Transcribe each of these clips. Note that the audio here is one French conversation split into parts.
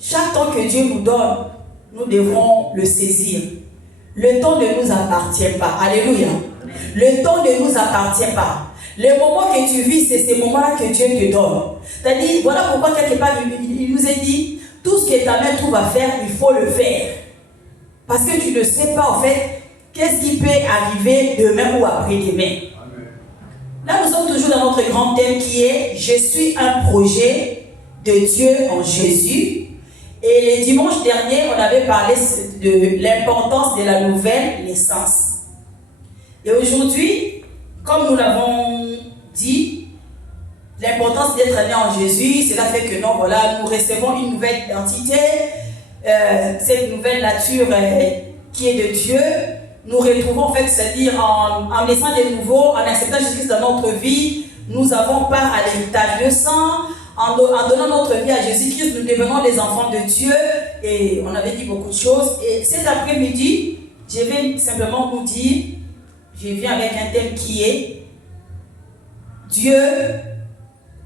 chaque temps que Dieu nous donne, nous devons le saisir. Le temps ne nous appartient pas. Alléluia. Le temps ne nous appartient pas. Les moments que tu vis, c'est ces moments-là que Dieu te donne. C'est-à-dire, voilà pourquoi quelque part, il nous a dit, tout ce que ta main trouve à faire, il faut le faire. Parce que tu ne sais pas, en fait, qu'est-ce qui peut arriver demain ou après-demain. Là, nous sommes toujours dans notre grand thème qui est « Je suis un projet de Dieu en Jésus ». Et le dimanche dernier, on avait parlé de l'importance de la nouvelle naissance. Et aujourd'hui, comme nous l'avons dit, l'importance d'être né en Jésus, cela fait que non, voilà, nous recevons une nouvelle identité, cette nouvelle nature qui est de Dieu. Nous retrouvons en fait, c'est-à-dire en naissant de nouveau, en acceptant Jésus-Christ dans notre vie, nous avons part à l'héritage de sang. En donnant notre vie à Jésus-Christ, nous devenons des enfants de Dieu. Et on avait dit beaucoup de choses. Et cet après-midi, je vais simplement vous dire, je viens avec un thème qui est Dieu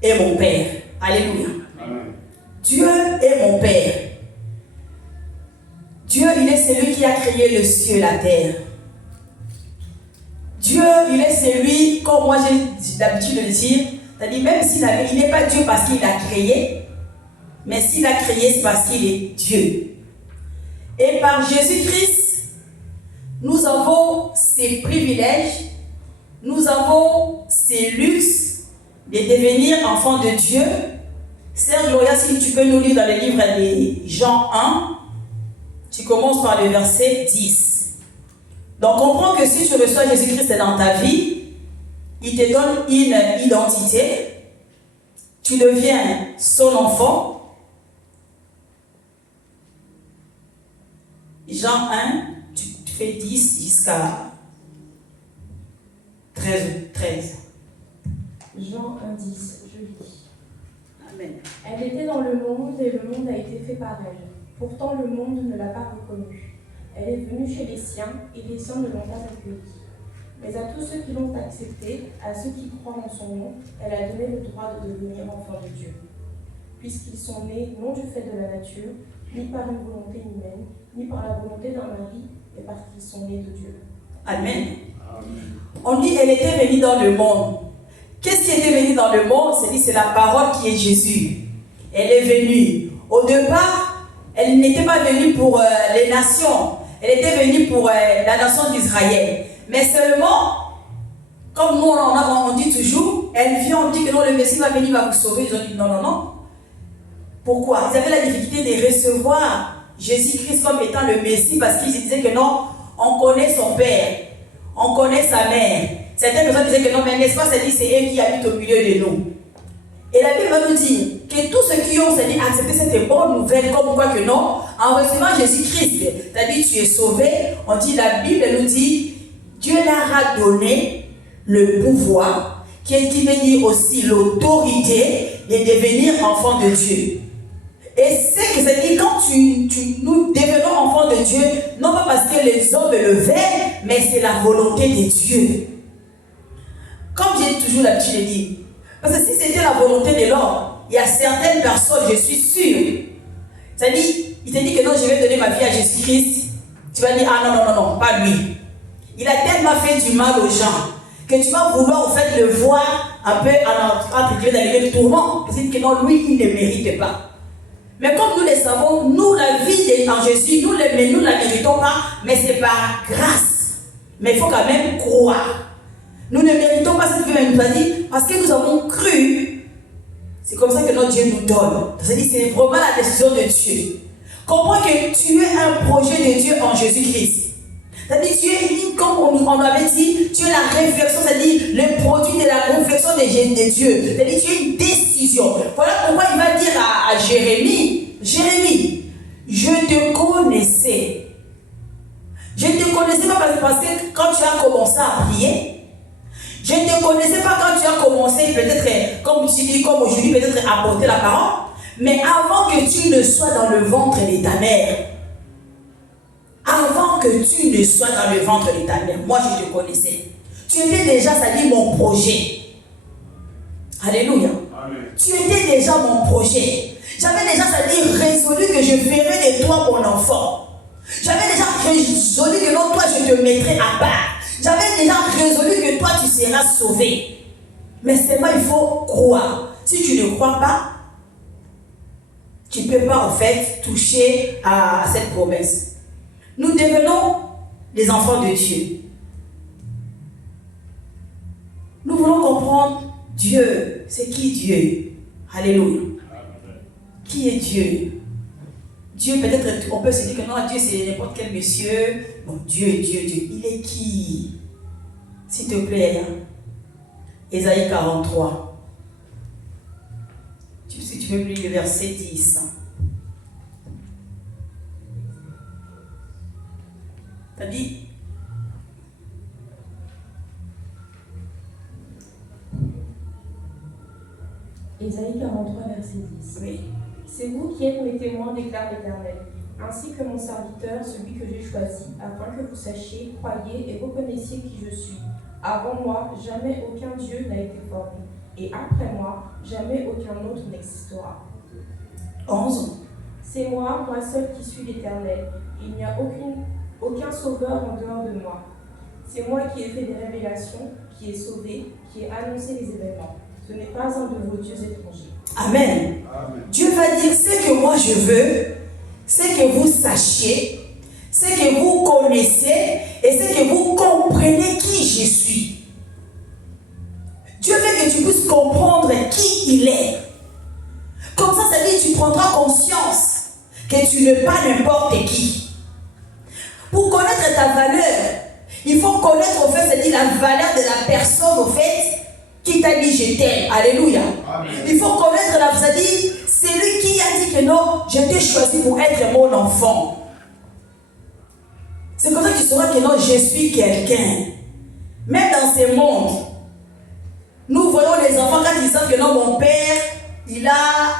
est mon Père. Alléluia. Amen. Dieu est mon Père. Dieu, il est celui qui a créé le ciel et la terre. Dieu, il est celui, comme moi j'ai l'habitude de le dire, c'est-à-dire même il n'est pas Dieu parce qu'il a créé, mais s'il a créé, c'est parce qu'il est Dieu. Et par Jésus-Christ, nous avons ces privilèges, nous avons ces luxes de devenir enfants de Dieu. Sœur Gloria, si tu peux nous lire dans le livre de Jean 1, tu commences par le verset 10. Donc, comprends que si tu reçois Jésus-Christ dans ta vie, il te donne une identité, tu deviens son enfant. Jean 1, tu fais 10 jusqu'à 13. Jean 1, 10, je lis. Amen. Elle était dans le monde et le monde a été fait par elle. Pourtant, le monde ne l'a pas reconnue. Elle est venue chez les siens et les siens ne l'ont pas accueillie. Mais à tous ceux qui l'ont acceptée, à ceux qui croient en son nom, elle a donné le droit de devenir enfants de Dieu. Puisqu'ils sont nés non du fait de la nature, ni par une volonté humaine, ni par la volonté d'un mari, mais parce qu'ils sont nés de Dieu. Amen. On dit elle était venue dans le monde. Qu'est-ce qui était venu dans le monde? C'est la parole qui est Jésus. Elle est venue. Au départ, elle n'était pas venue pour les nations. Elle était venue pour la nation d'Israël. Mais seulement, comme nous on dit toujours, elle vient, on dit que non, le Messie va venir, va vous sauver. Ils ont dit non. Pourquoi? Ils avaient la difficulté de recevoir Jésus-Christ comme étant le Messie parce qu'ils disaient que non, on connaît son père, on connaît sa mère. Certaines personnes disaient que non, mais n'est-ce pas, c'est eux qui habitent au milieu de nous. Et la Bible va nous dire que tous ceux qui ont accepté cette bonne nouvelle, comme quoi que non, en recevant Jésus-Christ, c'est-à-dire tu es sauvé, on dit, la Bible nous dit, Dieu leur a donné le pouvoir, qui veut dire aussi l'autorité de devenir enfant de Dieu. Et c'est que c'est-à-dire quand nous devenons enfants de Dieu, non pas parce que les hommes le veulent, mais c'est la volonté de Dieu. Comme j'ai toujours l'habitude de dire, parce que si c'était la volonté de l'homme, il y a certaines personnes, je suis sûre, c'est-à-dire, il te dit que non, je vais donner ma vie à Jésus-Christ, tu vas dire, ah non, pas lui. Il a tellement fait du mal aux gens, que tu vas vouloir en fait le voir un peu entre guillemets dans le tourment, parce que non, lui, il ne mérite pas. Mais comme nous le savons, nous, la vie en Jésus, nous ne la méritons pas, mais c'est par grâce. Mais il faut quand même croire. Nous ne méritons pas cette vie, mais nous a dit, parce que nous avons cru. C'est comme ça que notre Dieu nous donne. C'est-à-dire, c'est vraiment la décision de Dieu. Comprends que tu es un projet de Dieu en Jésus-Christ. C'est-à-dire, tu es, comme on avait dit, tu es la réflexion, c'est-à-dire le produit de la réflexion de Dieu. C'est-à-dire, tu es une décision. Voilà pourquoi il va dire à Jérémie, Jérémie, je te connaissais. Je ne te connaissais pas parce que quand tu as commencé à prier, je ne te connaissais pas quand tu as commencé, peut-être, comme tu dis, comme aujourd'hui, peut-être à porter la parole, mais avant que tu ne sois dans le ventre de ta mère, avant que tu ne sois dans le ventre de ta mère, moi je te connaissais. Tu étais déjà, c'est-à-dire mon projet. Alléluia. Amen. Tu étais déjà mon projet. J'avais déjà, c'est-à-dire résolu que je ferai de toi mon enfant. J'avais déjà résolu que non, toi je te mettrai à part. J'avais déjà résolu que toi tu seras sauvé. Mais seulement il faut croire. Si tu ne crois pas, tu ne peux pas en fait toucher à cette promesse. Nous devenons des enfants de Dieu. Nous voulons comprendre Dieu. C'est qui Dieu? Alléluia. Qui est Dieu? Dieu, peut-être on peut se dire que non, Dieu c'est n'importe quel monsieur. Bon, Dieu. Il est qui? S'il te plaît. Ésaïe 43. Si tu veux lire le verset 10. T'as dit? Ésaïe 43, verset 10. Oui. C'est vous qui êtes mes témoins, déclare l'Éternel, ainsi que mon serviteur, celui que j'ai choisi, afin que vous sachiez, croyiez et reconnaissiez qui je suis. Avant moi, jamais aucun Dieu n'a été formé, et après moi, jamais aucun autre n'existera. 11. C'est moi seul qui suis l'Éternel. Il n'y a aucun sauveur en dehors de moi. C'est moi qui ai fait des révélations, qui ai sauvé, qui ai annoncé les événements. Ce n'est pas un de vos dieux étrangers. Amen. Amen. Dieu va dire, ce que moi je veux, c'est que vous sachiez, c'est que vous connaissiez et c'est que vous compreniez qui je suis. Dieu veut que tu puisses comprendre qui il est. Comme ça veut dire que tu prendras conscience que tu n'es pas n'importe qui. Pour connaître ta valeur, il faut connaître au fait, c'est-à-dire la valeur de la personne au fait qui t'a dit je t'aime. Alléluia. Amen. Il faut connaître la, c'est-à-dire c'est lui qui a dit que non, je t'ai choisi pour être mon enfant. C'est comme ça que tu sauras que non, je suis quelqu'un. Même dans ce monde, nous voyons les enfants quand ils savent que non, mon père, il a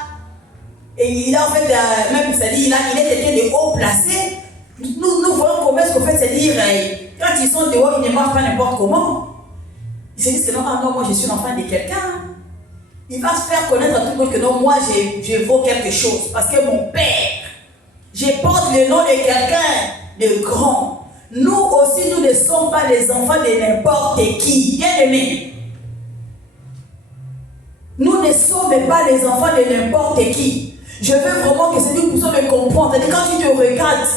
en fait, même c'est-à-dire il est quelqu'un de haut placé. Nous voyons comment est-ce qu'en fait, c'est-à-dire quand ils sont dehors, ils ne marchent pas n'importe comment. Ils se disent que non, ah non, moi je suis l'enfant de quelqu'un. Il va se faire connaître à tout le monde que non, moi je vaux quelque chose. Parce que mon père, je porte le nom de quelqu'un de grand. Nous aussi, nous ne sommes pas les enfants de n'importe qui. Bien aimé. Nous ne sommes pas les enfants de n'importe qui. Je veux vraiment que nous puissions le comprendre. C'est-à-dire quand tu te regardes,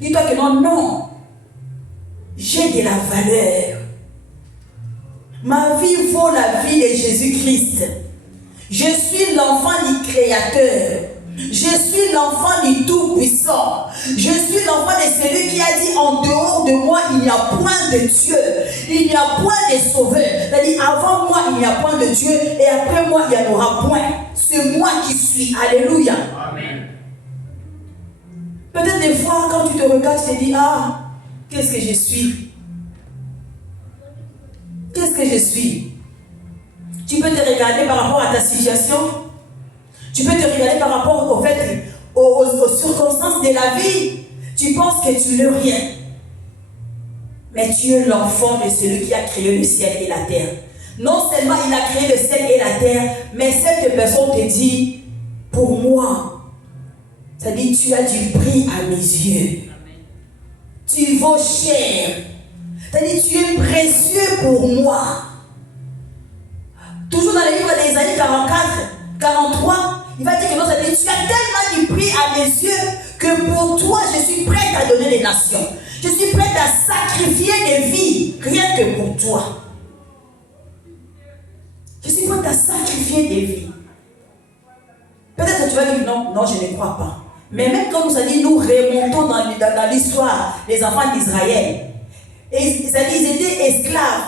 dis-toi que non, j'ai de la valeur. Ma vie vaut la vie de Jésus-Christ. Je suis l'enfant du Créateur. Je suis l'enfant du Tout-Puissant. Je suis l'enfant de celui qui a dit en dehors de moi, il n'y a point de Dieu. Il n'y a point de sauveur. C'est-à-dire avant moi, il n'y a point de Dieu. Et après moi, il n'y en aura point. C'est moi qui suis. Alléluia. Amen. Peut-être des fois, quand tu te regardes, tu te dis, ah, qu'est-ce que je suis? Qu'est-ce que je suis? Tu peux te regarder par rapport à ta situation. Tu peux te regarder par rapport au fait, aux circonstances de la vie. Tu penses que tu n'es rien. Mais tu es l'enfant de celui qui a créé le ciel et la terre. Non seulement il a créé le ciel et la terre, mais cette personne te dit, pour moi, c'est-à-dire tu as du prix à mes yeux. Tu vaux cher. C'est-à-dire tu es précieux pour moi. Toujours dans le livre d'Ésaïe 44, 43, il va dire que non, c'est-à-dire tu as tellement du prix à mes yeux que pour toi je suis prête à donner les nations. Je suis prête à sacrifier des vies rien que pour toi. Je suis prête à sacrifier des vies. Peut-être que tu vas dire non, je ne crois pas. Mais même quand nous remontons dans l'histoire des enfants d'Israël, et c'est-à-dire ils étaient esclaves.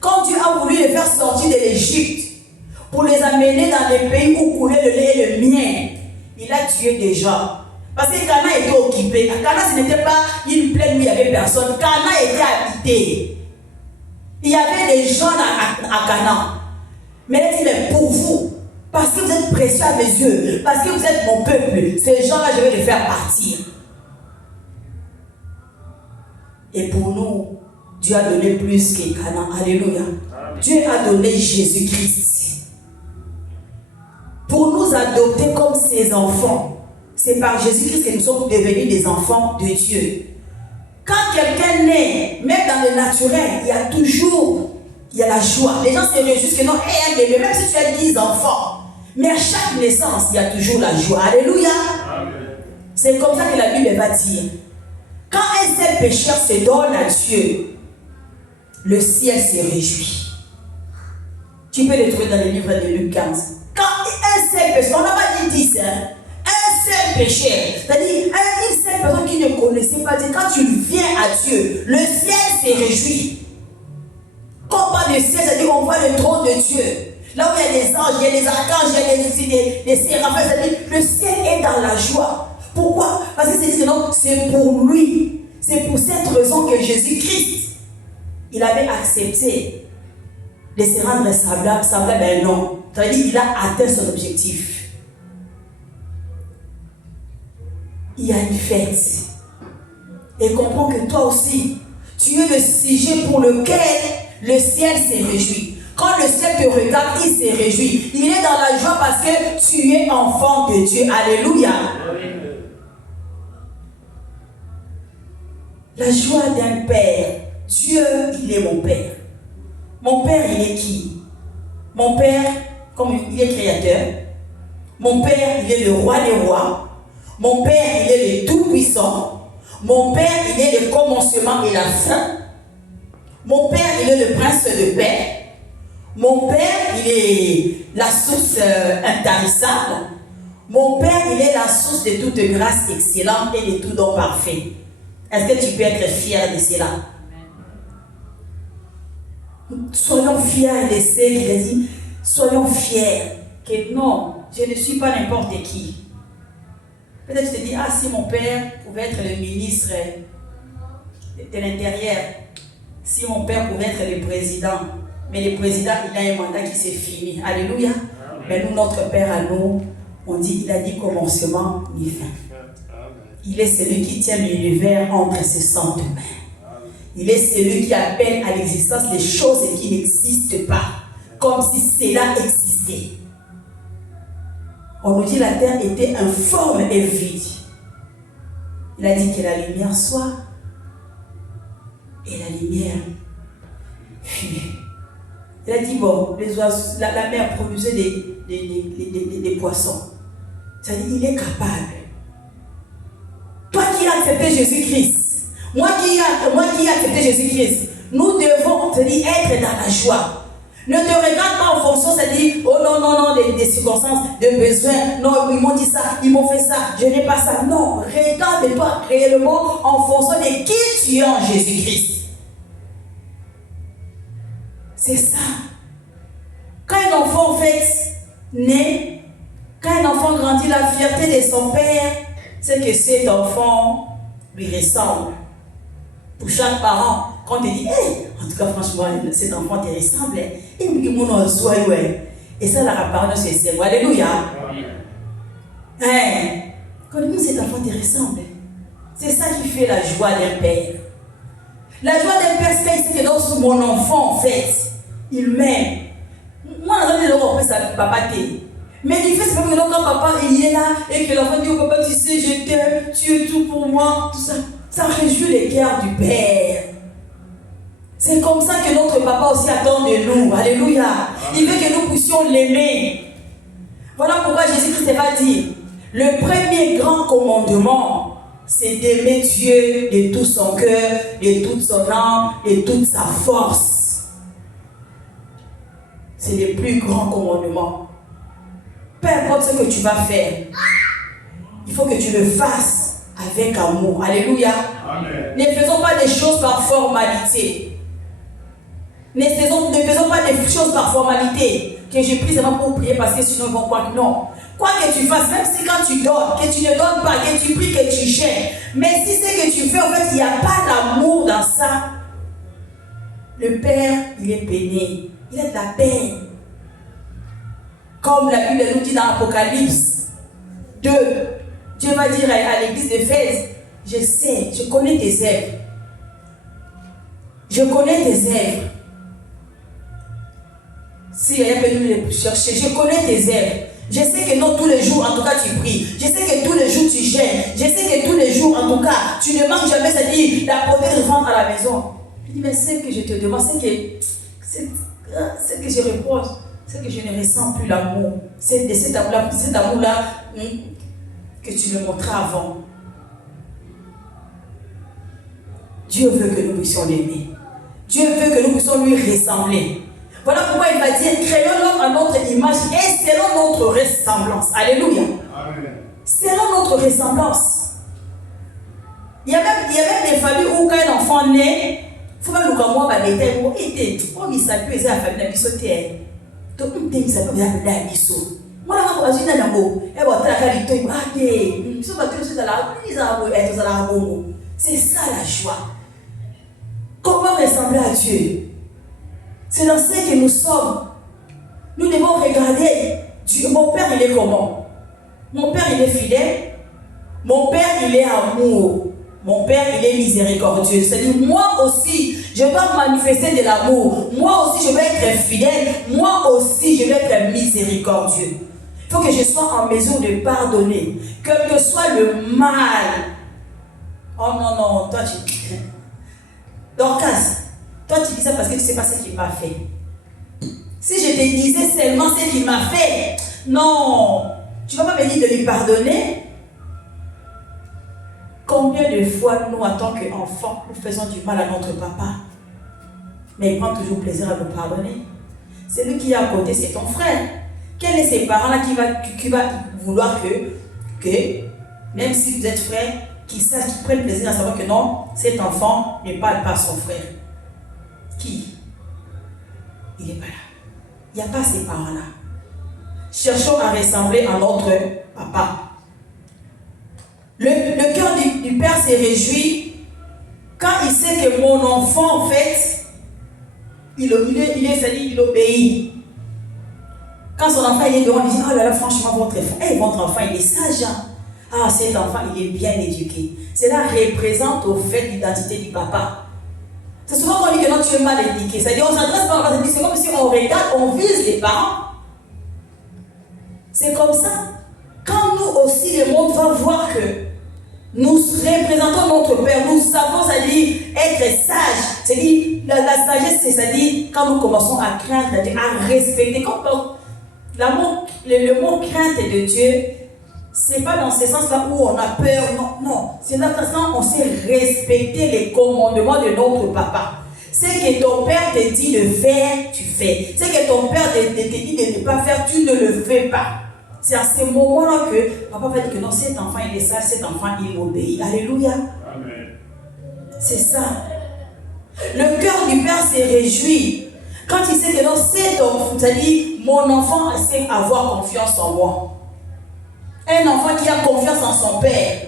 Quand Dieu a voulu les faire sortir de l'Égypte pour les amener dans les pays où coulait le lait et le miel, il a tué des gens. Parce que Cana était occupé. Cana, ce n'était pas une plaine où il n'y avait personne. Cana était habité. Il y avait des gens à Cana. Mais il est pour vous. Parce que vous êtes précieux à mes yeux. Parce que vous êtes mon peuple. Ces gens-là, je vais les faire partir. Et pour nous, Dieu a donné plus que Cana. Alléluia. Amen. Dieu a donné Jésus-Christ. Pour nous adopter comme ses enfants. c'est par Jésus-Christ que nous sommes devenus des enfants de Dieu. Quand quelqu'un naît, même dans le naturel, il y a la joie. Les gens se réjouissent que non, un bébé, même si tu as 10 enfants, mais à chaque naissance, il y a toujours la joie. Alléluia. Amen. C'est comme ça que la Bible va dire. Quand un seul pécheur se donne à Dieu, le ciel se réjouit. Tu peux le trouver dans le livre de Luc 15. Quand un seul pécheur, on n'a pas dit 10, hein, un seul pécheur, c'est-à-dire une seule personne qui ne connaissait pas Dieu, quand tu viens à Dieu, le ciel se réjouit. Quand on parle de ciel, c'est-à-dire qu'on voit le trône de Dieu. Là où il y a des anges, il y a des archanges, il y a des séraphins, c'est-à-dire le ciel est dans la joie. Pourquoi? Parce que c'est pour lui. C'est pour cette raison que Jésus-Christ, il avait accepté de se rendre semblable à un homme. C'est-à-dire qu'il a atteint son objectif. Il y a une fête. Et comprends que toi aussi, tu es le sujet pour lequel le ciel se réjouit. Quand le ciel te regarde, il se réjouit. Il est dans la joie parce que tu es enfant de Dieu. Alléluia. La joie d'un père. Dieu, il est mon père. Mon père, il est qui? Mon père, comme il est créateur. Mon père, il est le roi des rois. Mon père, il est le tout-puissant. Mon père, il est le commencement et la fin. Mon père, il est le prince de paix. Mon père, il est la source intarissable. Mon père, il est la source de toute grâce excellente et de tout don parfait. Est-ce que tu peux être fier de cela? Soyons fiers de ce qu'il a dit. Soyons fiers que non, je ne suis pas n'importe qui. Peut-être tu te dis, ah, si mon père pouvait être le ministre de l'Intérieur, si mon père pouvait être le président, mais le président, il a un mandat qui s'est fini. Alléluia. Amen. Mais nous, notre Père à nous, on dit, il a dit commencement ni fin. Il est celui qui tient l'univers entre ses saintes mains. Il est celui qui appelle à l'existence les choses qui n'existent pas, comme si cela existait. On nous dit la terre était informe et vide. Il a dit que la lumière soit, et la lumière fut. Il a dit, bon, les oiseaux, la mer produisait des poissons. C'est-à-dire, il est capable. Toi qui as accepté Jésus-Christ, moi qui ai accepté Jésus-Christ, nous devons, c'est-à-dire, être dans la joie. Ne te regarde pas en fonction, c'est-à-dire, oh non, des circonstances, de besoins. Non, ils m'ont dit ça, ils m'ont fait ça, je n'ai pas ça. Non, regarde-toi réellement en fonction de qui tu es en Jésus-Christ. C'est ça. Quand un enfant, en fait, naît, quand un enfant grandit, la fierté de son père, c'est que cet enfant lui ressemble. Pour chaque parent, quand il dit, hey, en tout cas, franchement, cet enfant te ressemble, et ça, la parole, c'est moi. Alléluia. Hein? Quand nous, cet enfant te ressemble, c'est ça qui fait la joie d'un père. La joie d'un père, c'est que dans mon enfant, en fait, il m'aime. Moi, on ça papa t'es. Mais du fait, c'est pas que quand papa il est là et que l'enfant dit au papa, tu sais, je t'aime, tu es tout pour moi, tout ça. Ça réjouit les cœurs du père. C'est comme ça que notre papa aussi attend de nous. Alléluia. Il veut que nous puissions l'aimer. Voilà pourquoi Jésus-Christ va dire, le premier grand commandement, c'est d'aimer Dieu de tout son cœur, de toute son âme, de toute sa force. C'est le plus grand commandement. Peu importe ce que tu vas faire, il faut que tu le fasses avec amour. Alléluia. Amen. Ne faisons pas des choses par formalité. Ne faisons pas des choses par formalité. Que j'ai pris seulement pour prier parce que sinon ils vont croire que non. Quoi que tu fasses, même si quand tu donnes, que tu ne donnes pas, que tu pries, que tu gênes. Mais si c'est que tu fais, en fait, il n'y a pas d'amour dans ça. Le Père, il est peiné. Il a de la peine. Comme la Bible nous dit dans Apocalypse 2, Dieu va dire à l'église d'Éphèse, je sais, je connais tes œuvres. Je connais tes œuvres. Si il y a quelqu'un qui veut chercher, je connais tes œuvres. Je sais que non, tous les jours, en tout cas, tu pries. Je sais que tous les jours, tu gênes. Je sais que tous les jours, en tout cas, tu ne manques jamais, c'est-à-dire d'apporter le ventre à la maison. Je dis, mais c'est que je te demande, c'est que je reproche, c'est que je ne ressens plus l'amour. C'est cet amour-là que tu me montrais avant. Dieu veut que nous puissions l'aimer. Dieu veut que nous puissions lui ressembler. Voilà pourquoi il va dire, créons l'homme à notre image et selon notre ressemblance. Alléluia. Amen. Selon notre ressemblance. Il y a même des familles où quand un enfant naît, il faut même le voir à l'été. Il s'appuie à la famille de Bissoté. Donc, il s'appuie à la famille de Bissot. Moi, je suis dans le mot. C'est ça la joie. Comment ressembler à Dieu? C'est dans ce que nous sommes. Nous devons regarder Dieu. Mon Père, il est comment? Mon Père, il est fidèle. Mon Père, il est amour. Mon Père, il est miséricordieux. C'est-à-dire, moi aussi, je dois manifester de l'amour. Moi aussi, je vais être fidèle. Moi aussi, je vais être miséricordieux. Il faut que je sois en mesure de pardonner. Quel que soit le mal. Oh non, toi tu... Dorcas, toi tu dis ça parce que tu ne sais pas ce qu'il m'a fait. Si je te disais seulement ce qu'il m'a fait, non, tu ne vas pas me dire de lui pardonner. Combien de fois nous, en tant qu'enfants, nous faisons du mal à notre papa, mais il prend toujours plaisir à nous pardonner. C'est lui qui est à côté, c'est ton frère. Quels sont ces parents-là qui va vouloir que, même si vous êtes frères, qu'ils prennent plaisir à savoir que non, cet enfant ne parle pas à son frère. Qui? Il n'est pas là. Il n'y a pas ces parents-là. Cherchons à ressembler à notre papa. Le cœur du père se réjouit quand il sait que mon enfant, en fait, il obéit. Quand son enfant il est devant, il dit, oh là là, franchement, votre enfant, il est sage. Hein? Ah, cet enfant, il est bien éduqué. Cela représente au fait l'identité du papa. C'est souvent qu'on dit que non, tu es mal éduqué. C'est-à-dire, on s'adresse pas à c'est comme si on regarde, on vise les parents. C'est comme ça. Quand nous aussi, le monde va voir que nous représentons notre Père, nous savons, c'est-à-dire, être sage. C'est-à-dire, la sagesse, c'est-à-dire, quand nous commençons à craindre, à respecter. Le mot crainte de Dieu, c'est pas dans ce sens-là où on a peur, non. C'est dans ce sens où on sait respecter les commandements de notre papa. Ce que ton père te dit de faire, tu fais. Ce que ton père te dit de ne pas faire, tu ne le fais pas. C'est à ce moment-là que papa va dire que non, cet enfant il est sage, cet enfant il obéit. Alléluia. Amen. C'est ça. Le cœur du père se réjouit quand il sait que non, cet enfant, c'est-à-dire mon enfant sait avoir confiance en moi. Un enfant qui a confiance en son père.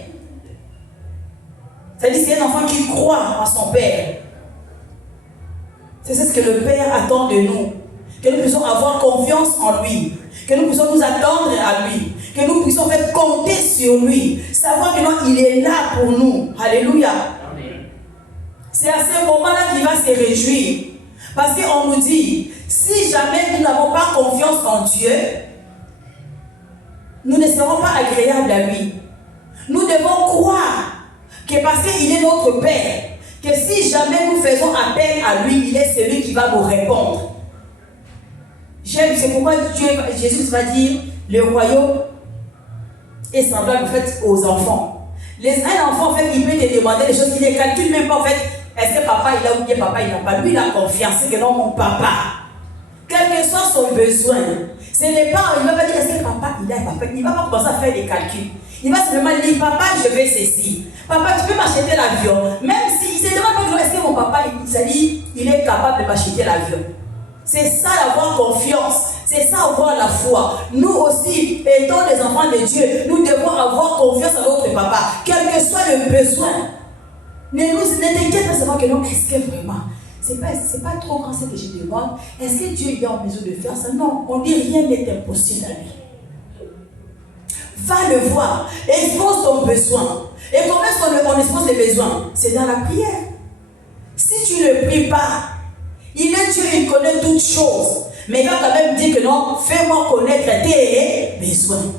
C'est-à-dire c'est un enfant qui croit en son père. C'est ce que le Père attend de nous. Que nous puissions avoir confiance en lui. Que nous puissions nous attendre à lui. Que nous puissions faire compter sur lui. Savoir que non, il est là pour nous. Alléluia. Amen. C'est à ce moment-là qu'il va se réjouir. Parce qu'on nous dit, si jamais nous n'avons pas confiance en Dieu, nous ne serons pas agréables à lui. Nous devons croire que parce qu'il est notre Père, que si jamais nous faisons appel à lui, il est celui qui va nous répondre. C'est pourquoi Jésus va dire, le royaume est semblable en fait aux enfants. Un enfant, en fait, il peut te demander des choses, il ne calcule même pas en fait, est-ce que papa il a ou bien papa il n'a pas. Lui, il a confiance, c'est que non, mon papa. Quel que soit son besoin, ce n'est pas, il ne va pas dire est-ce que papa il a papa. Il ne va pas commencer à faire des calculs. Il va simplement dire papa, je veux ceci. Papa, tu peux m'acheter l'avion. Même si il ne se demande pas est-ce que mon papa, il est capable de m'acheter l'avion. C'est ça avoir confiance. C'est ça avoir la foi. Nous aussi, étant des enfants de Dieu, nous devons avoir confiance en notre papa. Quel que soit le besoin. Ne t'inquiète pas savoir que non, est-ce que vraiment c'est pas trop grand ce que je demande. Est-ce que Dieu est en mesure de faire ça? Non, on dit rien n'est impossible à lui. Va le voir, expose ton besoin. Et comment est-ce qu'on expose les besoins? C'est dans la prière. Si tu ne pries pas, il est Dieu, il connaît toutes choses. Mais il va quand même dire que non, fais-moi connaître tes besoins.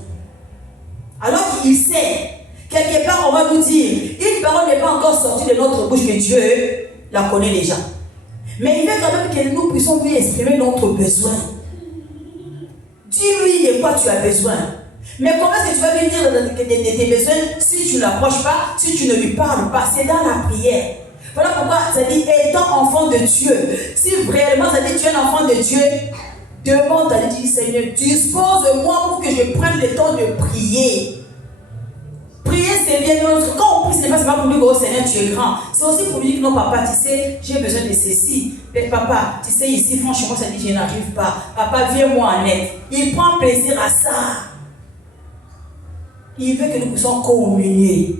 Alors qu'il sait, quelque part on va nous dire, une parole n'est pas encore sortie de notre bouche que Dieu la connaît déjà. Mais il veut quand même que nous puissions lui exprimer notre besoin. Dis-lui de quoi tu as besoin. Mais comment est-ce que tu vas lui dire de tes besoins si tu ne l'approches pas, si tu ne lui parles pas? C'est dans la prière. Voilà pourquoi ça dit, étant enfant de Dieu. Si réellement ça dit tu es un enfant de Dieu, demande à Dieu, Seigneur, dispose-moi pour que je prenne le temps de prier. Prier, c'est bien. Quand on prie, ce n'est pas pour lui dire, oh Seigneur, tu es grand. C'est aussi pour lui dire, non, papa, tu sais, j'ai besoin de ceci. Mais papa, tu sais, ici, franchement, ça dit, je n'arrive pas. Papa, viens-moi en aide. Il prend plaisir à ça. Il veut que nous puissions communier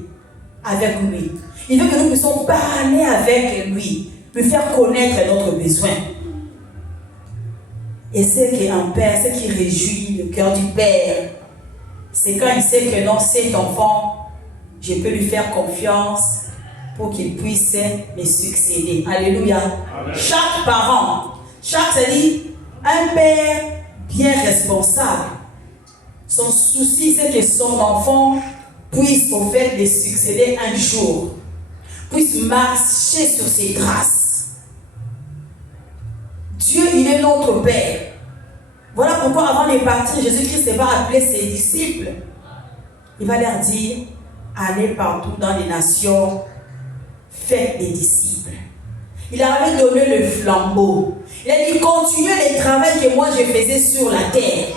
avec lui. Il veut que nous puissions parler avec lui, lui faire connaître notre besoin. Et ce qui est un père, ce qui réjouit le cœur du père, c'est quand il sait que non, cet enfant, je peux lui faire confiance pour qu'il puisse me succéder. Alléluia. Amen. Chaque parent, c'est-à-dire un père bien responsable, son souci, c'est que son enfant puisse au fait de succéder un jour, puisse marcher sur ses traces. Dieu, il est notre Père. Voilà pourquoi avant de partir, Jésus-Christ va appeler ses disciples. Il va leur dire, allez partout dans les nations, faites des disciples. Il avait donné le flambeau. Il a dit, continuez le travail que moi je faisais sur la terre.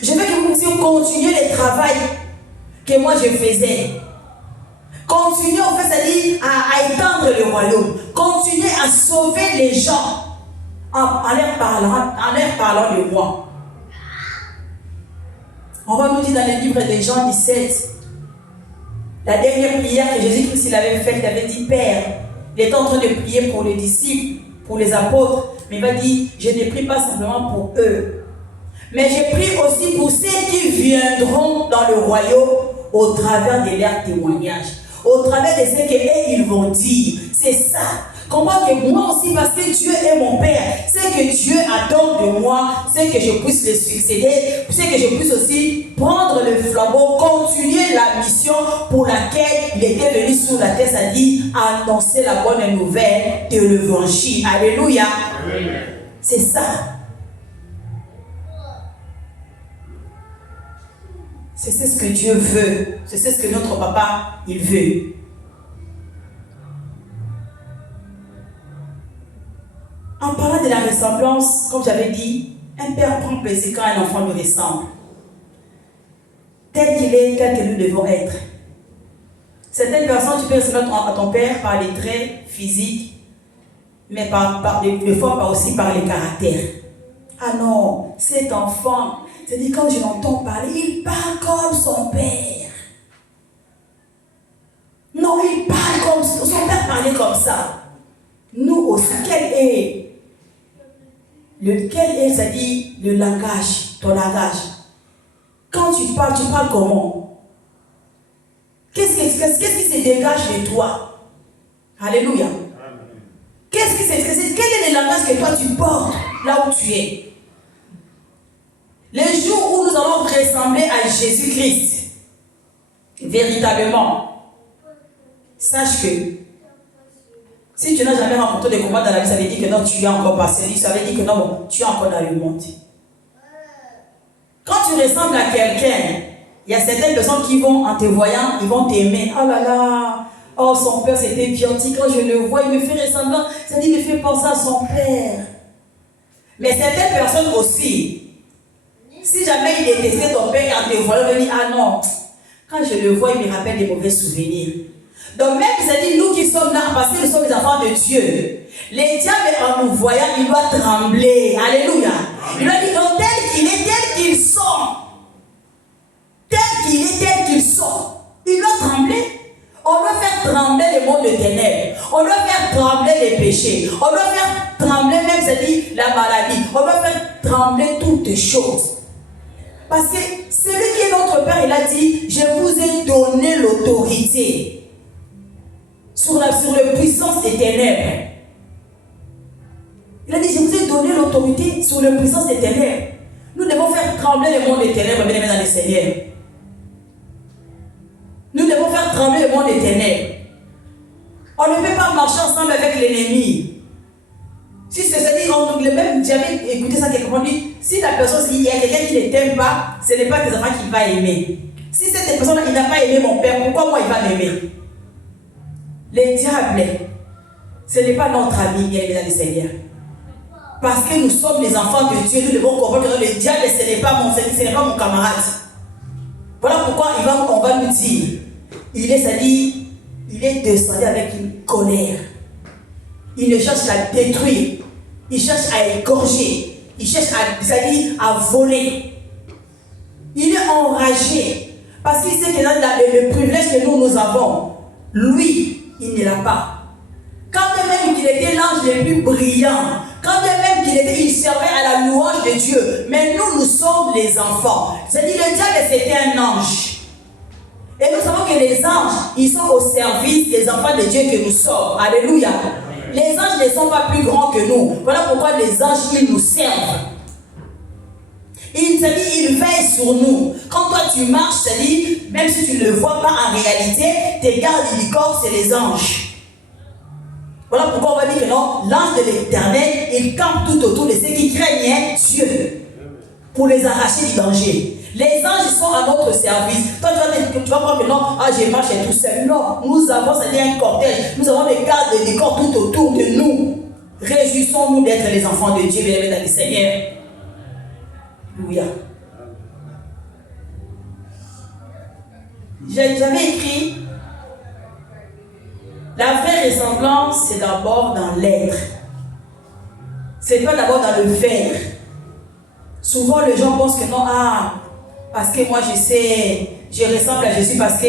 Je veux que vous puissiez continuer le travail que moi je faisais. Continuez en fait, c'est-à-dire à étendre le royaume. Continuez à sauver les gens en leur parlant de moi. On va nous dire dans le livre de Jean 17, la dernière prière que Jésus-Christ avait faite, il avait dit, Père, il était en train de prier pour les disciples, pour les apôtres, mais il va dire, je ne prie pas simplement pour eux, mais je prie aussi pour ceux qui viendront dans le royaume au travers de leurs témoignages, au travers de ce qu'ils vont dire. C'est ça. Comment que moi aussi, parce que Dieu est mon Père, c'est que Dieu attend de moi, c'est que je puisse le succéder, c'est que je puisse aussi prendre le flambeau, continuer la mission pour laquelle il était venu sur la terre, c'est-à-dire annoncer la bonne nouvelle de l'évangile. Alléluia. Amen. C'est ça. C'est ce que Dieu veut. C'est ce que notre papa, il veut. En parlant de la ressemblance, comme j'avais dit, un père prend plaisir quand un enfant lui ressemble. Tel qu'il est, tel que nous devons être. Certaines personnes, tu peux ressembler à ton père par les traits physiques, mais des fois aussi par les caractères. Ah non, cet enfant, c'est-à-dire quand je l'entends parler, il parle comme son père. Non, il parle comme son père parlait comme ça. Nous aussi, quel est, c'est-à-dire le langage, ton langage. Quand tu parles comment? Qu'est-ce qui se dégage de toi? Alléluia. Quel est le langage que toi tu portes là où tu es? Le jour où nous allons ressembler à Jésus-Christ, véritablement, sache que si tu n'as jamais rencontré des combats dans la vie, ça veut dire que non, tu es encore passé. Ça veut dire que non, tu es encore dans le monde. Quand tu ressembles à quelqu'un, il y a certaines personnes qui vont, en te voyant, ils vont t'aimer. Oh là là, oh son père c'était piontique. Quand je le vois, il me fait ressembler. Ça dit, il me fait penser à son père. Mais certaines personnes aussi, si jamais il détestait ton père, en te voyant, il va dire, ah non, quand je le vois, il me rappelle des mauvais souvenirs. Donc même, c'est-à-dire nous qui sommes là, parce que nous sommes les enfants de Dieu, les diables en nous voyant, il doit trembler. Alléluia. Il doit dire, donc tel qu'il est, tel qu'ils sont. Tel qu'il est, tel qu'ils sont. Il doit trembler. On doit faire trembler les mondes de ténèbres. On doit faire trembler les péchés. On doit faire trembler même, c'est-à-dire la maladie. On doit faire trembler toutes les choses. Parce que celui qui est notre Père, il a dit, je vous ai donné l'autorité sur la puissance des ténèbres. Il a dit, je vous ai donné l'autorité sur la puissance des ténèbres. Nous devons faire trembler le monde des ténèbres, bien aimés dans le Seigneur. Nous devons faire trembler le monde des ténèbres. On ne peut pas marcher ensemble avec l'ennemi. Si c'est-à-dire, j'avais écouté ça quelque part, dit, si la personne, il y a quelqu'un qui ne t'aime pas, ce n'est pas tes enfants qui va aimer. Si cette personne-là, il n'a pas aimé mon père, pourquoi moi il va m'aimer? Les diables, ce n'est pas notre ami, bien aimé dans le Seigneur. Parce que nous sommes les enfants de Dieu, nous devons comprendre que le diable, ce n'est pas mon camarade. Voilà pourquoi on va nous dire, il est descendu avec une colère. Il ne cherche qu'à détruire, il cherche à égorger, il cherche à voler. Il est enragé parce qu'il sait que le privilège que nous avons, lui, il ne l'a pas. Quand même qu'il était l'ange le plus brillant, quand même il servait à la louange de Dieu, mais nous sommes les enfants. C'est-à-dire le diable c'était un ange. Et nous savons que les anges, ils sont au service des enfants de Dieu que nous sommes. Alléluia. Les anges ne sont pas plus grands que nous. Voilà pourquoi les anges, ils nous servent. Il veille sur nous. Quand toi tu marches, c'est-à-dire, même si tu ne le vois pas en réalité, tes gardes du corps, c'est les anges. Voilà pourquoi on va dire que non, l'ange de l'Éternel, il campe tout autour de ceux qui craignent Dieu pour les arracher du danger. Les anges sont à notre service. Toi, tu vas croire que non, je marche tout seul. Non, nous avons, c'est-à-dire un cortège. Nous avons des gardes de corps tout autour de nous. Réjouissons-nous d'être les enfants de Dieu, bien-aimés dans le Seigneur. Alléluia. J'avais écrit, la vraie ressemblance, c'est d'abord dans l'être. C'est pas d'abord dans le faire. Souvent, les gens pensent que non, parce que moi je ressemble à Jésus parce que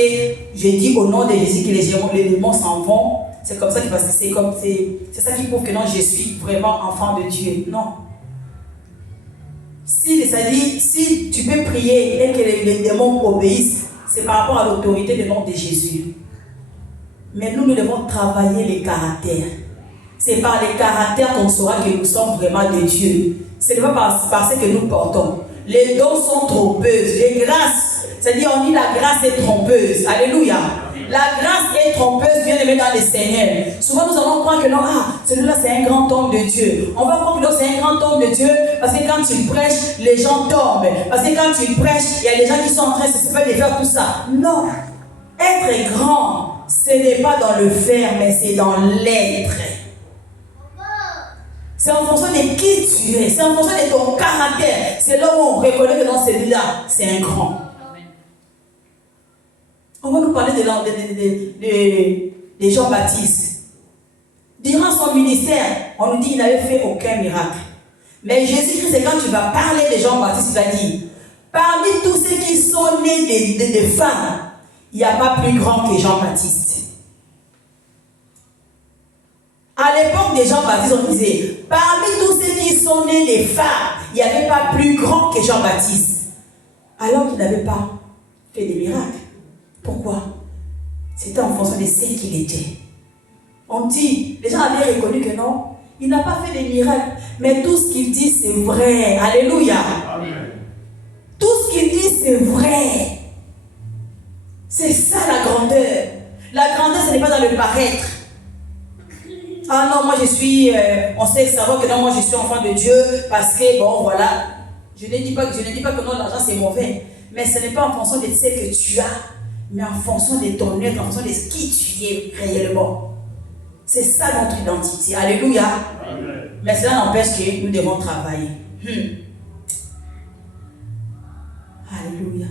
je dis au nom de Jésus que les démons s'en vont. C'est comme ça que c'est ça qui prouve que non, je suis vraiment enfant de Dieu. Non. Si tu peux prier et que les démons obéissent, c'est par rapport à l'autorité du nom de Jésus. Mais nous devons travailler les caractères. C'est par les caractères qu'on saura que nous sommes vraiment de Dieu. Ce n'est pas parce que nous portons. Les dons sont trompeuses. Les grâces, c'est-à-dire on dit la grâce est trompeuse. Alléluia. La grâce est trompeuse, bien aimé dans le Seigneur. Souvent nous allons croire que non, celui-là c'est un grand homme de Dieu. On va croire que non, c'est un grand homme de Dieu parce que quand tu prêches, les gens tombent. Parce que quand tu prêches, il y a des gens qui sont en train de se faire tout ça. Non. Être grand, ce n'est pas dans le faire, mais c'est dans l'être. C'est en fonction de qui tu es, c'est en fonction de ton caractère. C'est là où on reconnaît que dans celui-là, c'est un grand. On va nous parler de Jean-Baptiste. Durant son ministère, on nous dit qu'il n'avait fait aucun miracle. Mais Jésus-Christ, c'est quand tu vas parler de Jean-Baptiste, il va dire, parmi tous ceux qui sont nés de femmes, il n'y a pas plus grand que Jean-Baptiste. À l'époque de Jean-Baptiste, on disait, parmi tous ceux qui sont nés des femmes, il n'y avait pas plus grand que Jean-Baptiste. Alors qu'il n'avait pas fait des miracles. Pourquoi? C'était en fonction de ce qu'il était. On dit, les gens avaient reconnu que non, il n'a pas fait des miracles, mais tout ce qu'il dit, c'est vrai. Alléluia. Amen. Tout ce qu'il dit, c'est vrai. C'est ça la grandeur. La grandeur, ce n'est pas dans le paraître. Ah non, moi je suis, on sait savoir que non, moi je suis enfant de Dieu parce que bon voilà, je ne dis pas que non, l'argent c'est mauvais, mais ce n'est pas en fonction de ce que tu as, mais en fonction de ton être, en fonction de qui tu es réellement. C'est ça notre identité. Alléluia. Amen. Mais cela n'empêche que nous devons travailler. Alléluia.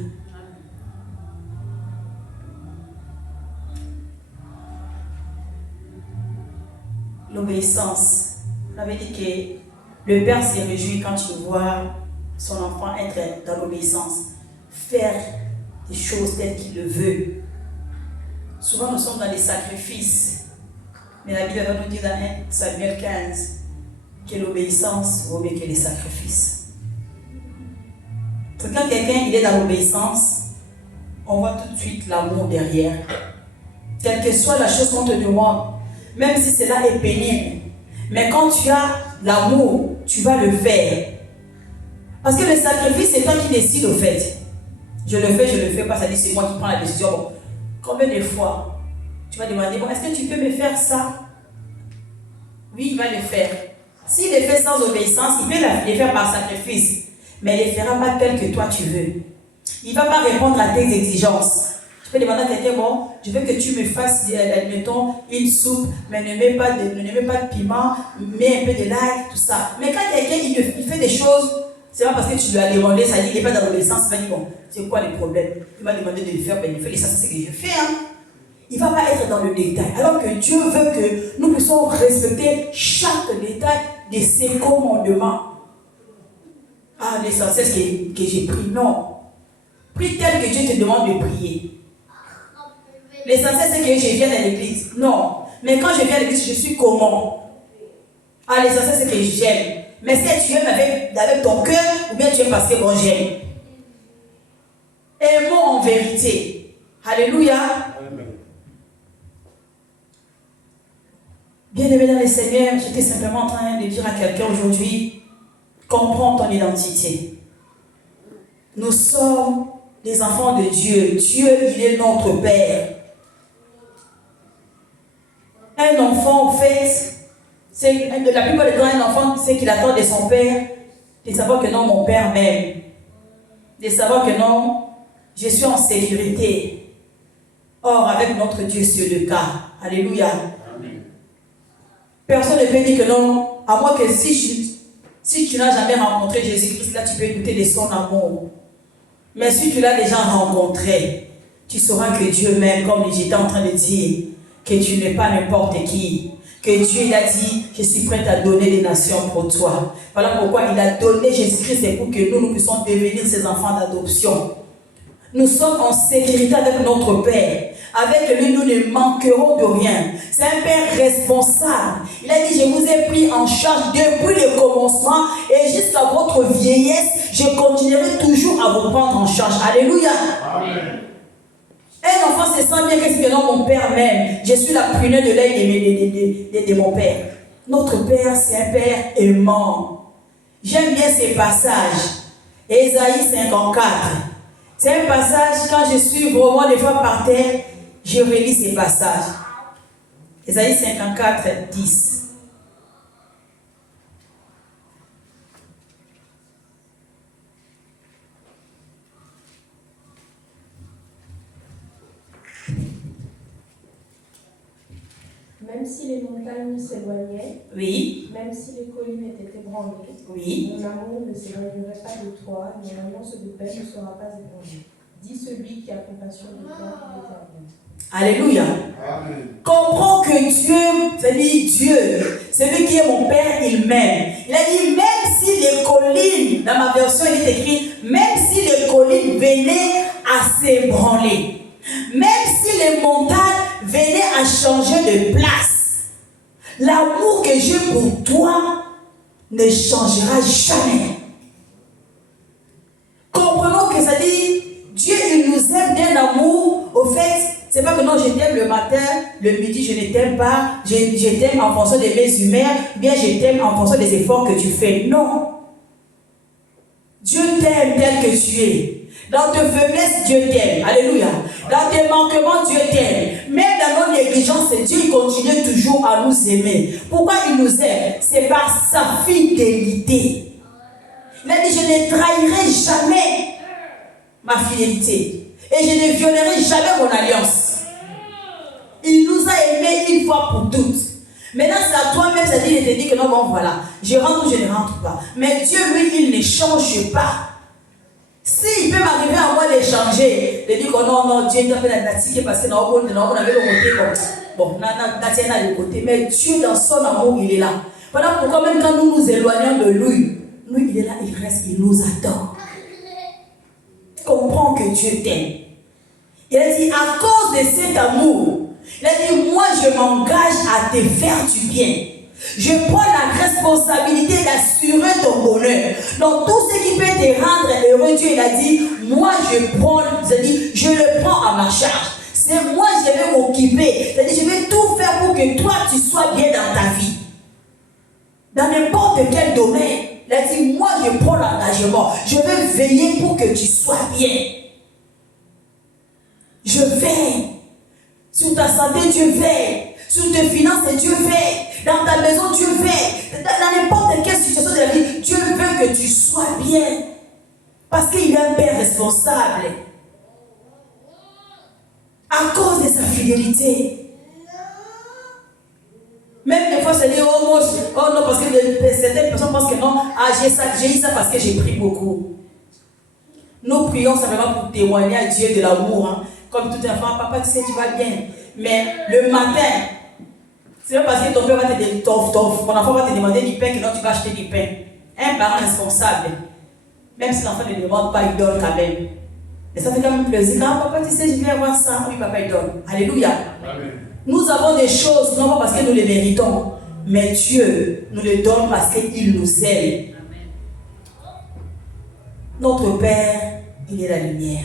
L'obéissance. On avait dit que le Père se réjouit quand il voit son enfant être dans l'obéissance, faire des choses telles qu'il le veut. Souvent nous sommes dans les sacrifices, mais la Bible va nous dire dans 1 Samuel 15 que l'obéissance vaut mieux que les sacrifices. Quand quelqu'un il est dans l'obéissance, on voit tout de suite l'amour derrière. Quelle que soit la chose qu'on te demande, même si cela est pénible. Mais quand tu as l'amour, tu vas le faire. Parce que le sacrifice, c'est toi qui décides au fait. Je le fais pas, ça dit c'est moi qui prends la décision. Bon, combien de fois tu vas demander, bon, est-ce que tu peux me faire ça? Oui, il va le faire. S'il le fait sans obéissance, il peut le faire par sacrifice. Mais il ne le fera pas tel que toi tu veux. Il ne va pas répondre à tes exigences. Tu peux demander à quelqu'un, bon, je veux que tu me fasses, admettons, une soupe, mais ne mets pas de piment, mets un peu de l'ail, tout ça. Mais quand quelqu'un il fait des choses, c'est pas parce que tu lui as demandé, ça dit qu'il n'est pas dans l'obéissance, il va dire, bon, c'est quoi les problèmes? Il m'a demandé de le faire, ben il fait, et ça c'est ce que je fais. Hein. Il ne va pas être dans le détail. Alors que Dieu veut que nous puissions respecter chaque détail de ses commandements. Ah, l'essentiel que j'ai pris, non. Prie tel que Dieu te demande de prier. L'essentiel c'est que je vienne à l'église. Non. Mais quand je viens à l'église, je suis comment? Ah, l'essentiel c'est que j'aime. Mais si tu aimes avec ton cœur, ou bien tu aimes parce que bon, j'aime. Aimons en vérité. Alléluia. Amen. Bien-aimé dans le Seigneur, j'étais simplement en train de dire à quelqu'un aujourd'hui, comprends ton identité. Nous sommes des enfants de Dieu. Dieu, il est notre Père. Un enfant, en fait, la plupart du temps, un enfant, c'est qu'il attend de son père de savoir que non, mon père m'aime. De savoir que non, je suis en sécurité. Or, avec notre Dieu, c'est le cas. Alléluia. Amen. Personne ne peut dire que non, à moins que si tu n'as jamais rencontré Jésus-Christ, là, tu peux douter de son amour. Mais si tu l'as déjà rencontré, tu sauras que Dieu m'aime, comme j'étais en train de dire, que tu n'es pas n'importe qui. Que Dieu il a dit, je suis prêt à donner les nations pour toi. Voilà pourquoi il a donné Jésus-Christ, c'est pour que nous puissions devenir ses enfants d'adoption. Nous sommes en sécurité avec notre Père. Avec lui, nous ne manquerons de rien. C'est un Père responsable. Il a dit, je vous ai pris en charge depuis le commencement et jusqu'à votre vieillesse, je continuerai toujours à vous prendre en charge. Alléluia. Amen. Un enfant se sent bien que non, mon Père m'aime. Je suis la prunelle de l'œil de mon Père. Notre Père, c'est un Père aimant. J'aime bien ces passages. Ésaïe 54. C'est un passage, quand je suis vraiment des fois par terre, je relis ces passages. Ésaïe 54, 10. Même si les montagnes s'éloignaient, oui. Même si les collines étaient ébranlées, oui. Mon amour ne s'éloignerait pas de toi, mon alliance de paix ne sera pas ébranlée. Dit celui qui a compassion de toi, l'Éternel. Alléluia. Amen. Comprends que Dieu, c'est-à-dire Dieu, celui qui est mon Père, il m'aime. Il a dit, même si les collines, dans ma version il est écrit, même si les collines venaient à s'ébranler, même si les montagnes venaient à changer de place, l'amour que j'ai pour toi ne changera jamais. Comprenons que ça dit, Dieu il nous aime d'un amour, au fait, c'est pas que non, je t'aime le matin, le midi, je ne t'aime pas, je t'aime en fonction de mes humeurs, bien je t'aime en fonction des efforts que tu fais. Non. Dieu t'aime tel que tu es. Dans tes faiblesses, Dieu t'aime. Alléluia. Dans tes manquements, Dieu t'aime. Même dans nos négligences, Dieu continue toujours à nous aimer. Pourquoi il nous aime? C'est par sa fidélité. Il a dit, je ne trahirai jamais ma fidélité. Et je ne violerai jamais mon alliance. Il nous a aimés une fois pour toutes. Maintenant, c'est à toi-même, c'est-à-dire, il te dit que non, bon, voilà, je rentre ou je ne rentre pas. Mais Dieu, lui, il ne change pas. S'il peut m'arriver à moi de changer, de dire que non, Dieu t'a fait la natiquer parce que non, on avait le côté comme bon, Natia a le côté, mais Dieu, dans son amour, il est là. Voilà pourquoi, même quand nous nous éloignons de lui, il est là, il reste, il nous attend. Comprends que Dieu t'aime. Il a dit, à cause de cet amour, il a dit, moi je m'engage à te faire du bien. Je prends la responsabilité d'assurer ton bonheur. Donc tout ce qui peut te rendre heureux, Dieu il a dit, moi je le prends à ma charge. C'est moi je vais m'occuper. C'est-à-dire je vais tout faire pour que toi tu sois bien dans ta vie. Dans n'importe quel domaine. Il a dit, moi je prends l'engagement. Je vais veiller pour que tu sois bien. Je veille. Sur ta santé, Dieu veille. Sur tes finances, Dieu veille. Dans ta maison, Dieu veille. Dans n'importe quelle situation de la vie, Dieu veut que tu sois bien. Parce qu'il est un père responsable. À cause de sa fidélité. Même des fois, c'est dit, oh non, parce que certaines personnes pensent que non, j'ai eu ça parce que j'ai pris beaucoup. Nous prions simplement pour témoigner à Dieu de l'amour. Hein. Comme tout enfant, papa, tu sais, tu vas bien. Mais le matin, c'est pas parce que ton père va te ton enfant va te demander du pain que non, tu vas acheter du pain. Un parent responsable, même si l'enfant ne demande pas, il donne quand même. Et ça fait quand même plaisir. Quand papa, tu sais, je viens avoir ça, oui, papa, il donne. Alléluia. Amen. Nous avons des choses, non pas parce que nous les méritons, mais Dieu nous les donne parce qu'il nous aime. Notre Père, il est la lumière.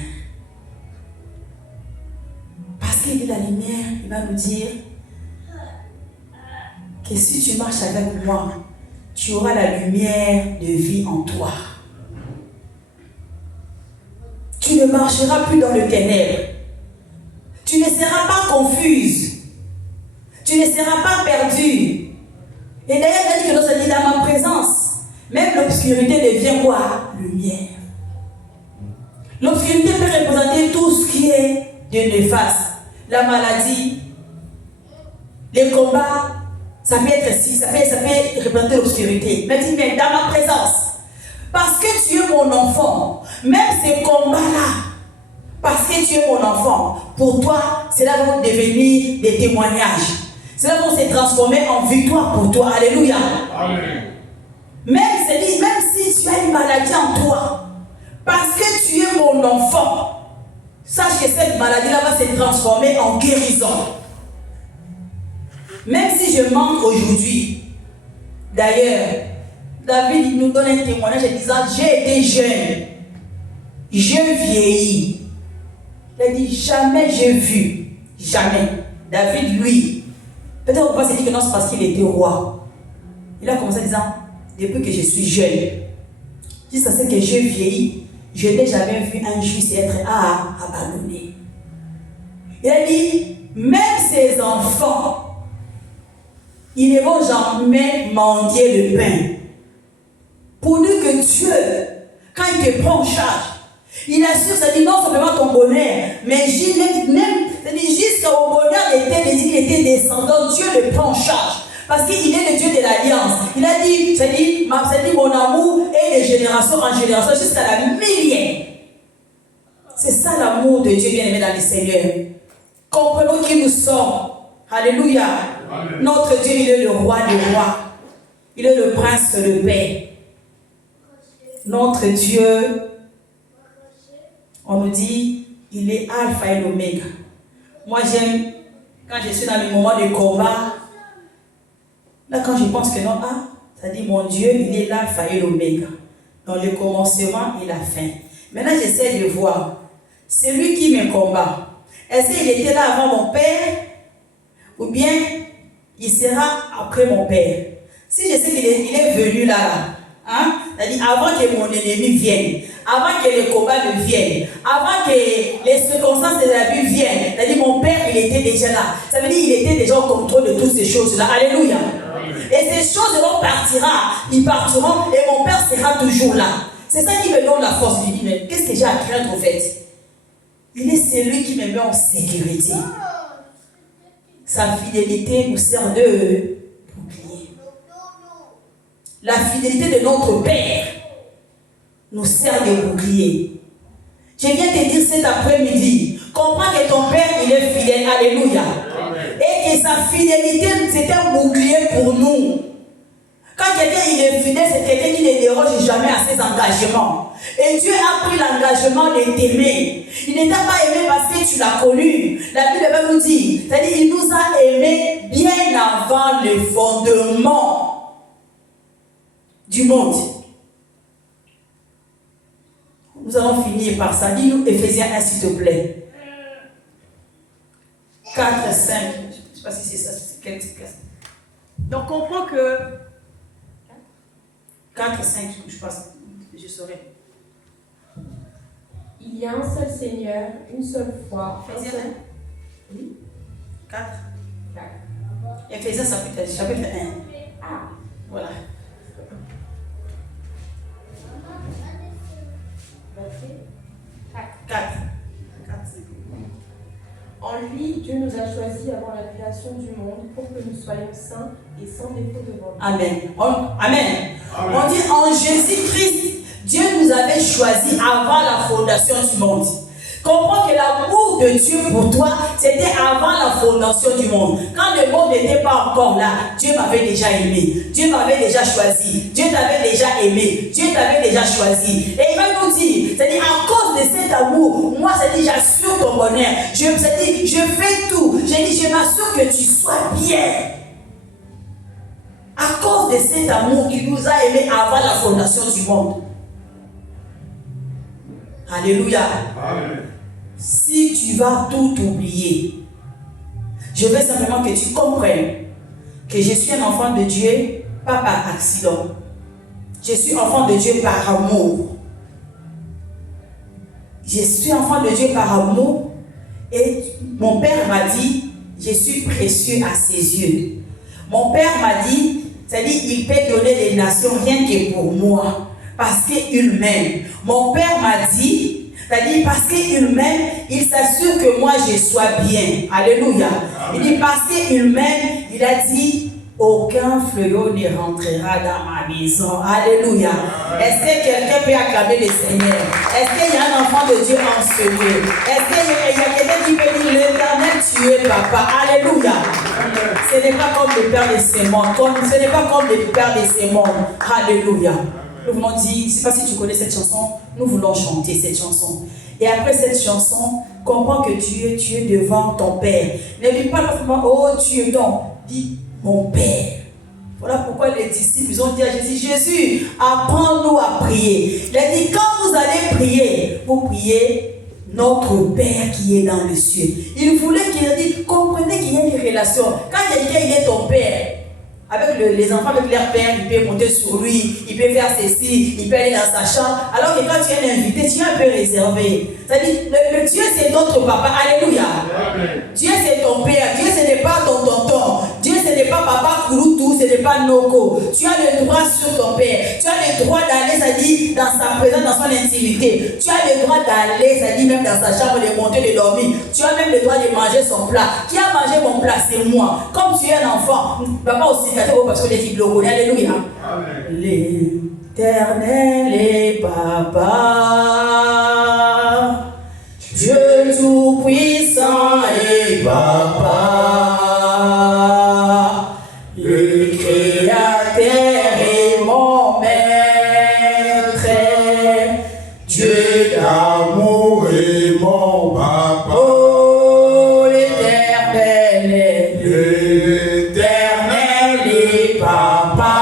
Parce qu'il est la lumière, il va nous dire que si tu marches avec moi, tu auras la lumière de vie en toi. Tu ne marcheras plus dans le ténèbre. Tu ne seras pas confuse. Tu ne seras pas perdu. Et d'ailleurs, il a dit que nous sommes dans ma présence. Même l'obscurité devient quoi? Lumière. L'obscurité peut représenter tout ce qui est de néfaste. La maladie, les combats, ça peut être si, ça peut représenter l'obscurité. Mais dis, mais dans ma présence, parce que tu es mon enfant, même ces combats-là, parce que tu es mon enfant, pour toi, cela va devenir des témoignages. Cela va se transformer en victoire pour toi. Alléluia. Amen. Même si tu as une maladie en toi, parce que tu es mon enfant, sache que cette maladie-là va se transformer en guérison. Même si je manque aujourd'hui, d'ailleurs, David nous donne un témoignage en disant, j'ai été jeune, je vieillis. Il a dit, jamais j'ai vu, jamais. David, lui, peut-être qu'on va se dire que non, c'est parce qu'il était roi. Il a commencé en disant, depuis que je suis jeune, jusqu'à ce que je vieillis, je n'ai jamais vu un juste être abandonné. Il a dit, même ses enfants, ils ne vont jamais mendier le pain. Pour dire que Dieu, quand il te prend en charge, il assure, ça dit non simplement ton bonheur, mais même jusqu'au bonheur il était descendant, Dieu le prend en charge. Parce qu'il est le Dieu de l'alliance. Il a dit, ça dit mon amour est de génération en génération jusqu'à la millième. C'est ça l'amour de Dieu bien-aimé dans le Seigneur. Comprenons qui nous sommes. Alléluia. Amen. Notre Dieu, il est le roi des rois. Il est le prince de paix. Notre Dieu, on nous dit, il est alpha et l'oméga. Moi, j'aime, quand je suis dans les moments de combat, là, quand je pense que non, ça dit, mon Dieu, il est l'alpha et l'oméga. Dans le commencement et la fin. Maintenant, j'essaie de voir, c'est lui qui me combat. Est-ce qu'il était là avant mon père? Ou bien, il sera après mon père? Si je sais qu'il est venu là, hein? C'est-à-dire avant que mon ennemi vienne, avant que les combats ne viennent, avant que les circonstances de la vie viennent, c'est-à-dire mon père, il était déjà là. Ça veut dire qu'il était déjà au contrôle de toutes ces choses-là. Alléluia. Et ces choses vont partir, ils partiront et mon père sera toujours là. C'est ça qui me donne la force. Je dis, mais qu'est-ce que j'ai à craindre en fait? Il est celui qui me met en sécurité. Sa fidélité nous sert de bouclier. La fidélité de notre Père nous sert de bouclier. Je viens te dire cet après-midi, comprends que ton Père, il est fidèle. Alléluia. Amen. Et que sa fidélité, c'est un bouclier pour nous. Quand quelqu'un il est fidèle, c'est quelqu'un qui ne déroge jamais à ses engagements. Et Dieu a pris l'engagement de t'aimer. Il ne t'a pas aimé parce que tu l'as connu. La Bible va nous dire, c'est-à-dire il nous a aimés bien avant le fondement du monde. Nous allons finir par ça. Dis-nous Éphésiens 1, s'il te plaît. 4, 5. Je ne sais pas si c'est ça. Donc comprends que 4, 5, je pense, je saurais. Il y a un seul Seigneur, une seule foi. Éphésiens 4. 4. Éphésiens chapitre 1. Ah. Voilà. Verset 4. 4. En lui, Dieu nous a choisis avant la création du monde pour que nous soyons saints et sans défaut devant lui. Amen. Amen. On dit en Jésus-Christ, Dieu nous avait choisis avant la fondation du monde. Comprends que l'amour de Dieu pour toi, c'était avant la fondation du monde. Quand le monde n'était pas encore là, Dieu m'avait déjà aimé. Dieu m'avait déjà choisi. Dieu t'avait déjà aimé. Dieu t'avait déjà choisi. Et il va nous dire, c'est-à-dire à cause de cet amour, moi, c'est-à-dire j'assure ton bonheur. C'est-à-dire je fais tout. J'ai dit, je m'assure que tu sois bien. À cause de cet amour qu'il nous a aimés avant la fondation du monde. Alléluia. Amen. Si tu vas tout oublier, je veux simplement que tu comprennes que je suis un enfant de Dieu, pas par accident. Je suis enfant de Dieu par amour. Je suis enfant de Dieu par amour et mon père m'a dit, je suis précieux à ses yeux. Mon père m'a dit, c'est-à-dire il peut donner des nations rien que pour moi, parce qu'il m'aime. Mon père m'a dit, c'est-à-dire parce qu'il m'aime, il s'assure que moi je sois bien. Alléluia. Il dit parce qu'il m'aime, il a dit aucun fléau ne rentrera dans ma maison. Alléluia. Est-ce que quelqu'un peut acclamer le Seigneur? Est-ce qu'il y a un enfant de Dieu en ce lieu? Est-ce qu'il y a quelqu'un qui peut dire l'Éternel, tu es papa? Alléluia. Ce n'est pas comme le Père de ces mondes. Ce n'est pas comme le Père de ces mondes. Alléluia. Nous voulons dire, je ne sais pas si tu connais cette chanson, nous voulons chanter cette chanson. Et après cette chanson, comprends que tu es devant ton Père. Ne dis pas forcément, oh Dieu, non. Dis, mon Père. Voilà pourquoi les disciples ils ont dit à Jésus, Jésus, apprends-nous à prier. Il a dit, quand vous allez prier, vous priez notre Père qui est dans le ciel. Il voulait qu'il ait dit, comprenez qu'il y a une relation. Quand quelqu'un il est ton Père, avec les enfants, avec leur père, il peut monter sur lui, il peut faire ceci, il peut aller dans sa chambre. Alors que quand tu es un invité, tu es un peu réservé. C'est-à-dire, le Dieu c'est notre papa. Alléluia. Amen. Dieu c'est ton père. Dieu ce n'est pas ton tonton. Dieu ce n'est pas papa Kouroutou, ce n'est pas Noko. Tu as le droit sur ton père. Tu as le droit d'aller, c'est-à-dire, dans sa présence, dans son intimité. Tu as le droit d'aller, c'est-à-dire, même dans sa chambre, de monter, de dormir. Tu as même le droit de manger son plat. Qui a mangé mon plat? C'est moi. Comme tu es un enfant, papa aussi. Parce que l'équipe le connaît, alléluia. L'Éternel est papa, Dieu tout-puissant est papa, le Créateur est mon maître, Dieu d'amour est mon papa. Oh, l'Éternel est papa,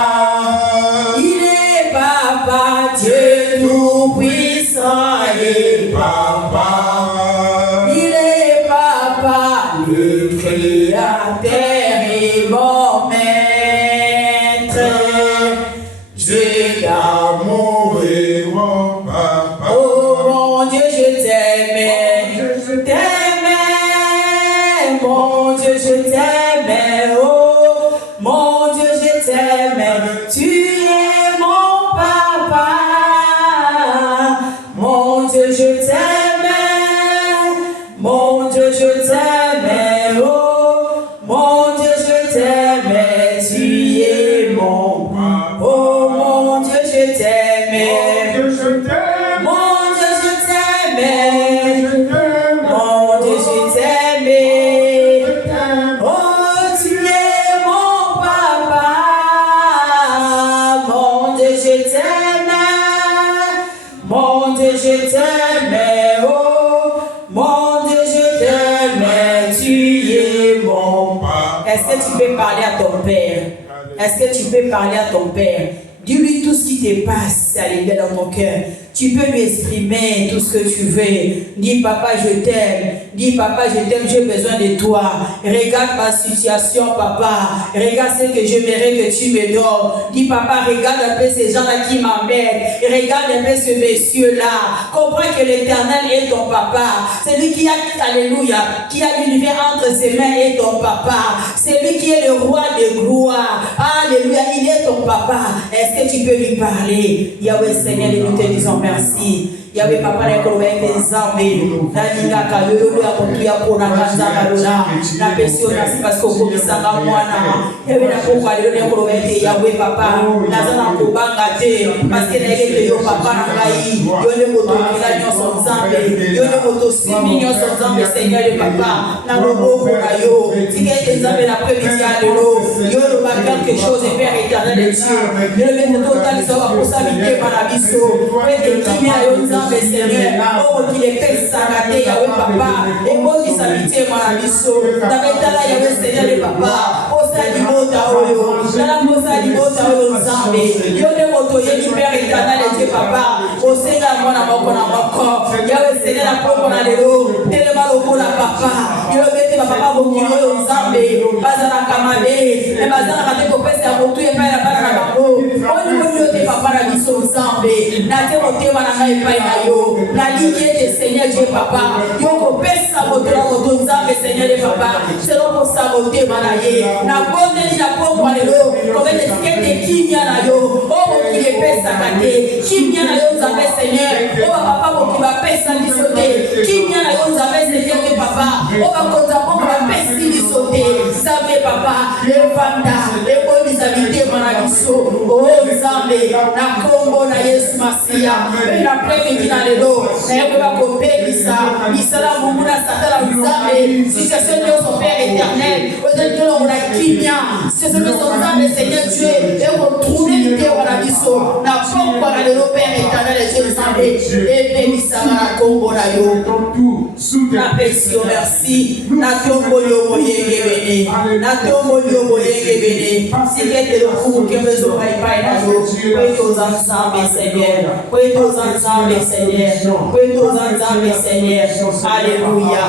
il est papa, Dieu tout-puissant est papa, il est papa, le Créateur est mon maître, Dieu d'amour est mon papa. Oh mon Dieu, je t'aime, je t'aime, mon Dieu, je t'aime, oh mon Dieu, je t'aime, tu es mon papa, mon Dieu, je t'aime, mon Dieu, je t'aime, oh mon Dieu, je t'aime, tu es mon papa, oh mon Dieu, je t'aime, mon Dieu, je t'aime, mon Dieu, je t'aime, mon Dieu, je t'aime, oh tu es mon papa, mon Dieu, je t'aime, mon Dieu, je t'aime, oh mon Dieu, je t'aime, tu es mon papa. Est-ce que tu peux parler à ton Père? Est-ce que tu peux parler à ton Père? Dis-lui tout ce qui te passe à l'intérieur dans ton cœur. Tu peux lui exprimer tout ce que tu veux. Dis, papa, je t'aime. Dis papa, je t'aime, j'ai besoin de toi. Regarde ma situation, papa. Regarde ce que je mérite que tu me donnes. Dis papa, regarde un peu ces gens-là qui m'emmènent. Regarde un peu ce monsieur-là. Comprends que l'Éternel est ton papa. C'est lui qui a, alléluia, qui a l'univers entre ses mains et ton papa. C'est lui qui est le roi de gloire. Alléluia, il est ton papa. Est-ce que tu peux lui parler? Yahweh Seigneur, nous te disons merci. Yahweh papa na koloba ete nzambe nalingaka yo ya motu ya mpona nzambe lola na pesi oyo nasi parce que okomisanga mwana Yahweh na pokwa lelo na koloba ete Yahweh papa naza na kobanga te parce que nayebi ete yo papa na ngai yo nde moto okila nyonso nzambe yo nde moto osimbi nyonso nzambe Seigneur de papa na loboko na yo tika ete nzambe na premisi ya lelo yo loba quelque chose Père éternel de Dieu yo loba ete totalisa bakosa mitema na biso ete kimia yo nzambe Seigneur, oh, qu'il est fait s'arrêter, Yahweh Papa, et moi qui s'habite, mon abisso, Tabetala, Yahweh Seigneur, le Papa, Osa Limota, Oyo, Nalamosa Limota, Oyo, Zambe, Yone Moto, Yeni Père éternel, et Dieu Papa, Osena, mon amour, Yahweh Seigneur, la propre, on a les lots, Télémalo, la Papa, Yahweh Seigneur, Papa, mon Kiro, Zambe, Bazana Kamade, et Bazana Kate, Kopes, et Abotou, et Père, la Babo, on Papa, la Bisso, Zambe, Nate, Moté, Manaka, et Père, la ligne de Seigneur Dieu Papa, Yoko pesa motora moto nzambe Seigneur de Papa, c'est là pour saboter manaye, na bonne ni na pompo lelo, comme les tickets kimia na yo, oh qui les pesa kate, kimia na yo nzambe Seigneur, oh papa mo qui va pesa bisote, kimia na yo nzambe Seigneur de Papa, oh va konta pompo va pesa bisote, nzambe Papa, le vanda, le bon disabilité manabiso, oh nzambe, na kombo na Yesu Masia, na première na lelo na yako bakopelisa misala mungu na satala nzambe situation de son Père éternel aujourd'hui on a kimia c'est ce que son nzambe Seigneur Dieu et on trouve l'idée wana biso na pokwa na lelo Père éternel Dieu nzambe et belisa na kombo na yo na pesi merci na tombo yo moyenge bene na tombo yo moyenge bene sikete le kuku kemezo pai pai na yo kweto za nzambe Seigneur kweto za nzambe Seigneur, Seigneur. Alléluia.